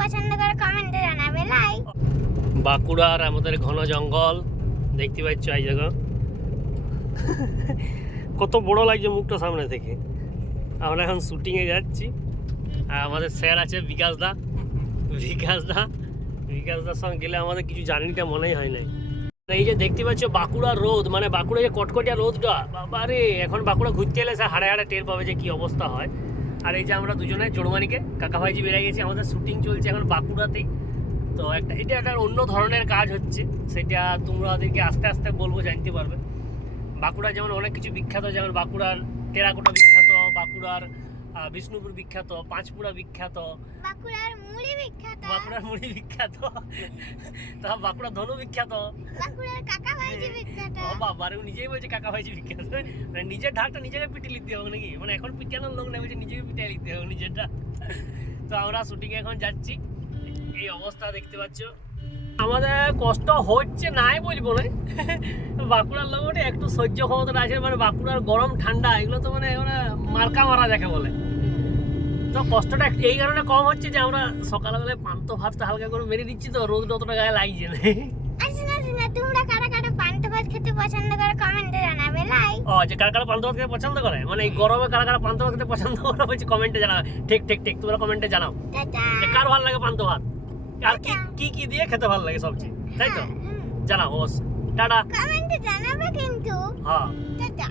পছন্দ করে কমেন্টে জানাবে লাইক। বাঁকুড়ার আমাদের ঘন জঙ্গল দেখতে পাচ্ছ এই জায়গা কত বড় লাগছে মুখটা সামনে থেকে। আমরা এখন শুটিংয়ে যাচ্ছি আর আমাদের স্যার আছে বিকাশদার সঙ্গে গেলে আমাদের কিছু জার্নিটা মনেই হয় নাই। এই যে দেখতে পাচ্ছ বাঁকুড়ার রোদ, মানে বাঁকুড়া যে কটকটিয়া রোদটা, বাবারে এখন বাঁকুড়া ঘুরতে এলে স্যার হাড়ে হাড়ে টের পাবে যে কী অবস্থা হয়। আর এই যে আমরা দুজনে জোড়মানিকে কাকা ভাইজি বেরিয়ে গেছি, আমাদের শুটিং চলছে এখন বাঁকুড়াতেই। তো এটা একটা অন্য ধরনের কাজ হচ্ছে, সেটা তোমরা ওদেরকে আস্তে আস্তে বলবো, জানতে পারবে। বাঁকুড়া যেমন অনেক কিছু বিখ্যাত, যেমন বাঁকুড়ার টেরাকোটা বিখ্যাত, বাঁকুড়ার বিষ্ণুপুর বিখ্যাত, পাঁচপুরা বিখ্যাত, বাঁকুড়ার মুড়ি বিখ্যাত, তা বাঁকুড়ার ধনু বিখ্যাত, বাঁকুড়ার কাকা ভাইজি বিখ্যাত। বাবারে নিজেই বলছে কাকা ভাইজি বিখ্যাত, মানে নিজের ঢাকটা নিজেকে পিটে লিখতে হবে নাকি, মানে এখন পিটানোর লোক না, বলছে নিজেকে পিটে লিখতে হবে নিজেরটা। তো আমরা শুটিংয়ে এখন যাচ্ছি, এই অবস্থা দেখতে পাচ্ছ। আমাদের কষ্ট হচ্ছে নাই বলবো না, বাঁকুড়ার লোক একটু সহ্য ক্ষমতা আছে, মানে বাঁকুড়ার গরম ঠান্ডা এগুলো তো মানে মার্কা মারা দেখে বলে। তো কষ্টটা এই কারণে কম হচ্ছে যে আমরা সকালবেলায় পান্ত ভাতটা হালকা করে মেরে দিচ্ছি, তো রোদ অতটা গায়ে লাগছে না। আচ্ছা তোমরা কারা কারা পান্তা ভাত খেতে পছন্দ করে কমেন্টে জানাবে লাইক। ও যে কারা কারা পান্ত ভাত খেতে পছন্দ করে, মানে এই গরমে কারা কারা পান্ত ভাত খেতে পছন্দ করে বলছি কমেন্টে জানাবে। ঠিক তোমরা কমেন্টে জানাও যে কার ভালো লাগে পান্ত ভাত, আর কি দিয়ে খেতে ভালো লাগে সবজি, তাই তো জানাও অবশ্যই। টাটা, কমেন্টে জানাবে কিন্তু। হ্যাঁ টাটা।